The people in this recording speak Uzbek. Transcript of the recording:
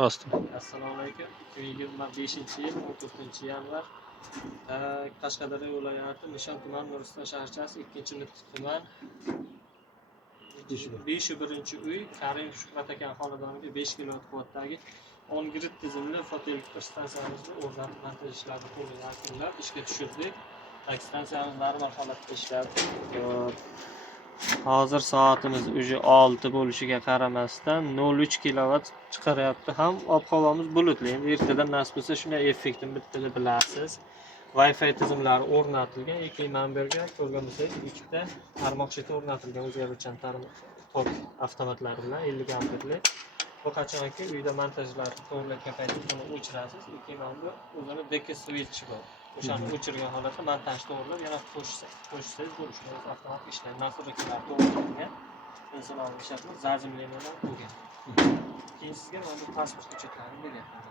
Bosdim. Assalomu alaykum. 2025-yil 14-yanvar Qashqadaryo viloyati Nishon tuman Nuriston shaharchasi 2-tuman 501-uy Karim Shuhrat aka xonadoniga 5 kW quvvatdagi on-grid tizimli fotoelektr stansiyamizni o'rnatib montaj ishlarini to'liq yakunlab ishga tushirdik. Stansiyamiz normal holatda ishlayapti. Hozir soatimiz уже 6 bo'lishiga qaramasdan 0.3 kW chiqaryapti. Ham ob-havomiz bulutli. Endi ertadan nasib bo'lsa shunday effektni bittada bilasiz. Wi-Fi tizimlari o'rnatilgan. Ekliman bu yerga ko'rgan bo'lsangiz, ikkita tarmoq shiti o'rnatilgan o'zgaruvchan tok avtomatlari bilan 50 amperlik. Bu qachonki uyda montajlarni to'g'rilagan paytda buni o'chirasiz. Ekliman bu o'zini DK switch bor. O'shani o'chirgan holatda montaj to'g'rilab yana qo'shsangiz bo'lishi avtomatik ishlaydi. Nasibliklar to'g'rilgan. Inson ishlatma zazimlamalar bo'lgan. Keyin sizga mana bu pasport hujjatlarini beryapman.